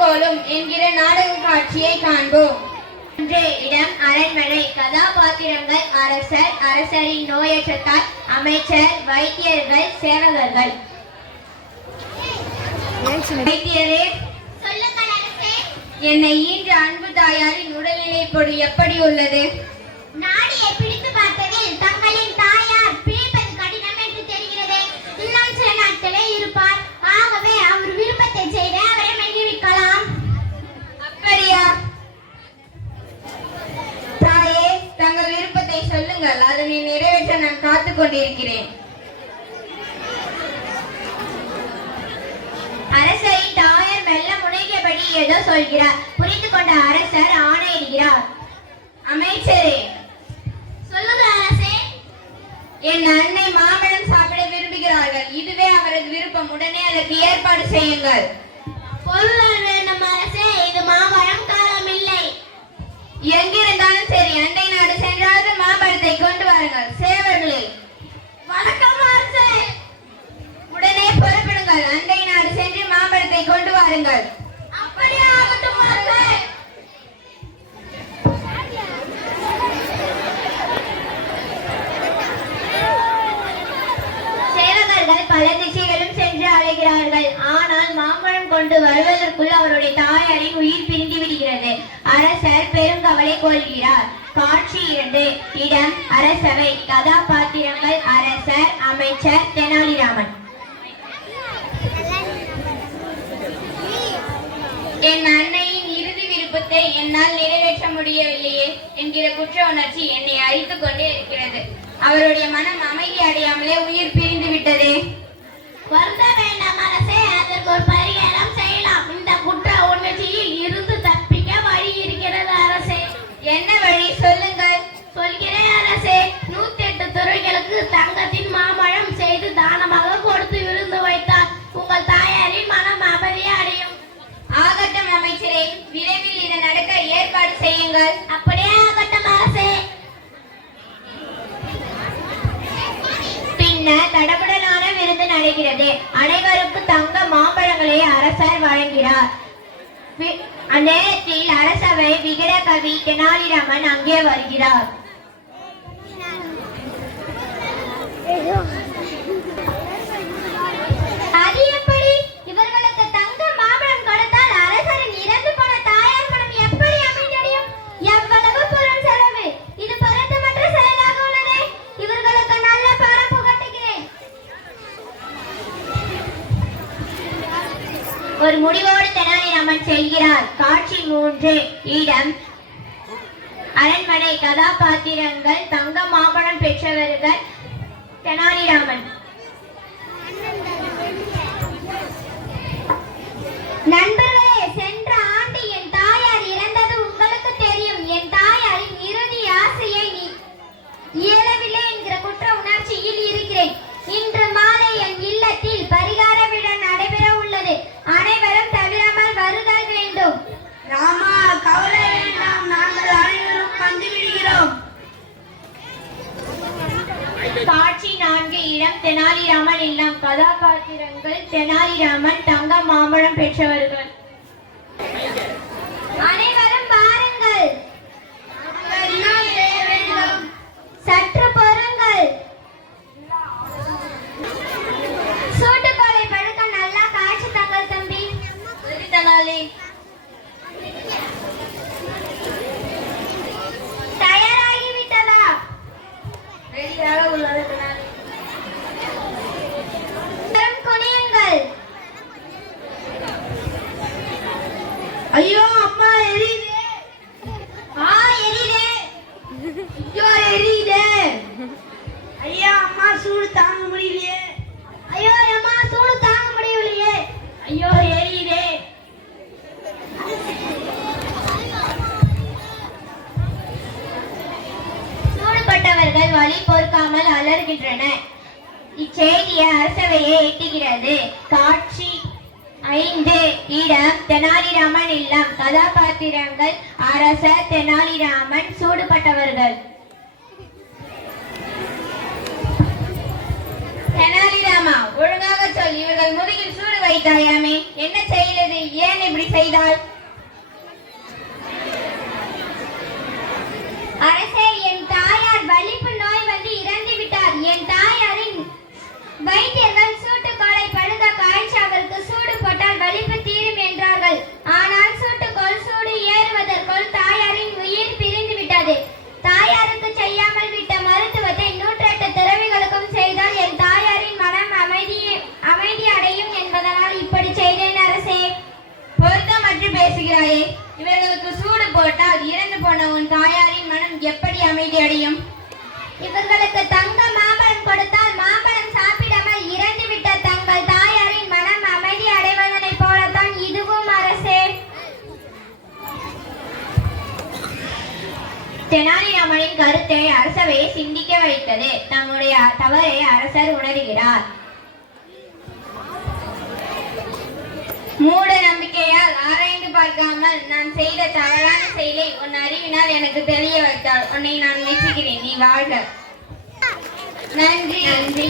திருக்கோலம் என்கிற நாடக காட்சியை காண்போம். இடம் அரண்மனை. கதாபாத்திரங்கள் அரசர், அரசரின் நோயற்ற தாய், அமைச்சர், வைத்தியர்கள், சேவகர்கள். வைத்தியரே, சொல்லுங்கள் அரசே. என்னை ஈன்ற அன்பு தாயாரின் உடல்நிலை எப்படி உள்ளது? நாடியை பிடித்து பார்த்ததில் தங்களின் தாயார் பிழைப்பது கடினம் என்று தெரிகிறது. இன்னும் சில நாட்களே இருப்பார். ஆகவே அவர் விருப்பத்தை செய்து அவரை மகிழ்விக்கலாம். அப்படியா? தாயே, தங்கள் விருப்பத்தை சொல்லுங்கள். அதனை நிறைவேற்ற நான் காத்துக் கொண்டிருக்கிறேன். அரசரின் தாயார் மெல்ல முனைகியபடி ஏதோ சொல்கிறார். புரிந்து கொண்ட அரசர் ஆணையிடுகிறார். அமைச்சரே, சொல்லுங்கள் அரசே. என் அன்னை மாம்பழம் சாப்பிட விரும்புகிறார்கள். இதுவே அவரது விருப்பம். உடனே அதற்கு ஏற்பாடு செய்யுங்கள். பொருள் வேண்டும் அரசே. இது மாம்பழம் காலம் இல்லை. எங்கிருந்தாலும் சரி, அண்டை நாடு சென்றாவது மாம்பழத்தை கொண்டு வாருங்கள். சேவர்களே, வணக்கம் அரசே. உடனே புறப்படுங்கள். அண்டை நாடு சென்று மாம்பழத்தை கொண்டு வாருங்கள். அப்படியே ஆகட்டும் அரசே. சேவகர்கள் பல திசைகளும் சென்று அழைகிறார்கள். ஆனால் மாம்பழம் கொண்டு வருவதற்குள் அவருடைய தாயாரின் உயிர் பிரிந்து விடுகிறது. அரசர் பெருங்கவலை கொள்கிறார். காட்சி 2. இடம் அரசவை. கதாபாத்திரங்கள் அரசர், அமைச்சர், தெனாலிராமன். என் அன்னையின் இறுதி விருப்பத்தை என்னால் நிறைவேற்ற முடியவில்லையே என்கிற குற்ற உணர்ச்சி என்னை அரித்துக் கொண்டே இருக்கிறது. அவருடைய மனம் அமைதி அடையாமலே உயிர் பிரிந்து விட்டதே. வருந்த வேண்டாம் அரசே. அதற்கு ஒரு பரிகாரம் செய்யலாம். இந்த குற்ற உணர்ச்சியில் இருந்து தப்பிக்க வழி இருக்கிறது அரசே. என்ன வழி? சொல்லுங்கள். சொல்கிறேன் அரசே. 108 துறைகளுக்கு தங்கத்தின் மாம்பழம் செய்து தானமாக கொடுத்து விருந்து வைத்தால் உங்கள் தாயாரின் மனம் அமைதியை அடையும். ஆகட்டும் அமைச்சரே, விரைவில் இது நடக்க ஏற்பாடு செய்யுங்கள். அப்படியே ஆகட்டும் அரசே. பின்னர் தடபுடலான விருந்து நடக்கிறது. அனைவருக்கும் தங்க மாம்பழங்களை அரசர் வழங்கிறார். அந்நேரத்தில் அரசவை விகட கவி தெனாலிராமன் அங்கே வருகிறார். அது எப்படி? இவர்களுக்கு தங்க மாம்பழம் கொடுத்தால் அரசரின் இறந்து போன தாயார் மனம் எப்படி அமைதியடையும்? எவ்வளவு பொருள் செலவு! இது பொருத்தமற்ற செயலாக உள்ளது. இவர்களுக்கு நல்ல பாடம் புகட்டுகிறேன். ஒரு முடிவோடு தெனாலிராமன் செல்கிறார். காட்சி 3. இடம் அரண்மனை. கதாபாத்திரங்கள் தங்க மாம்பழம் பெற்றவர்கள் தெனாலிராமன். நண்பர்களே, சென்ற ஆண்டு என் தாயார் இறந்தது உங்களுக்கு தெரியும். என் தாயாரின் இறுதி ஆசையை இயலவில்லை என்கிற குற்ற உணர்ச்சியில் இருக்கிறேன். இன்று மாலை என் இல்லத்தில் பரிகார விழா நடைபெற உள்ளது. அனைவரும் தவிராமல் வருதல் வேண்டும். ராமா, கவலை வேண்டாம். நாங்கள் அனைவரும் வந்து விடுகிறோம். காட்சி 4. இடம் தெனாலிராமன் இல்லம். கதாபாத்திரங்கள் தெனாலிராமன் தங்க மாம்பழம் பெற்றவர்கள். அனைவரும் பாருங்கள். சற்று பொறுங்கள். சூட்டுக்கோலை படுக்க நல்லா காய்ச்சி தங்கள் தம்பி. தெனாலி, தயாராகிவிட்டதா? ரெடியாக உள்ளது தெனாலி. குனியுங்கள். ஐயோ அம்மா, எரியுதே. எரியுதே. ஐயோ, எரியுதே. ஐயா அம்மா, சூடு தாங்க முடியலையே. ஐயோ அம்மா, சூடு தாங்க முடியலையே. ஐயோ, எரியுதே. சூடுபட்டவர்கள் வழி பொறுக்காமல் அலறுகின்றனர். இச்செய்தியை அரசவையை எட்டுகிறது. காட்சி 5. இடம் தெனாலிராமன் இல்லம். கதாபாத்திரங்கள் அரசர், தெனாலிராமன், சூடுபட்டவர்கள். தெனாலிராமன் என்னம்மா ஒழுங்காக சொல். இவர்கள் முதுகில் சூடு வைத்தாயாமே, என்ன செய்கிறது? ஏன் இப்படி செய்தாள்? அரசே, என் தாயார் வலிப்பு நோய் வந்து இறந்து விட்டார். என் தாயாரின் வைத்தியர்கள் சூட்டுக்கோலை பழுத காய்ச்சி அவருக்கு சூடு போட்டால் வலிப்பு தீரும் என்றார்கள். ஆனால் சூட்டுக்கோள் சூடு ஏறுவதற்குள் தாயாரின் உயிர் பிரிந்து விட்டது. தாயாருக்கு செய்யாமல் விட்ட மருத்துவத்தை 108 துறவிகளுக்கும் செய்தால் என் தாயாரின் மனம் அமைதி அடையும் என்பதனால் இப்படி செய்தேன் அரசே. பொருத்தமற்று பேசுகிறாயே. இவர்களுக்கு சூடு போட்டால் இறந்து போன உன் தாயாரின் மனம் எப்படி அமைதி அடையும்? இவர்களுக்கு தங்க மாம்பழம் கொடுத்தால் மாம்பழம் சாப்பிடாமல் இறந்துவிட்ட தங்கள் தாயாரின் மனம் அமைதி அடைவதனைப் போலத்தான் இதுவும் அரசே. தெனாலிராமனின் கருத்தை அரசவையை சிந்திக்க வைத்தது. தம்முடைய தவறை அரசர் உணர்கிறார். மூட நம்பிக்கையால் ஆராய்ந்து பார்க்காமல் நான் செய்த தவறான செயலை உன் அறிவினால் எனக்கு தெரிய வைத்தாள். உன்னை நான் மெச்சுகிறேன். நீ வாழ்க. நன்றி. நன்றி.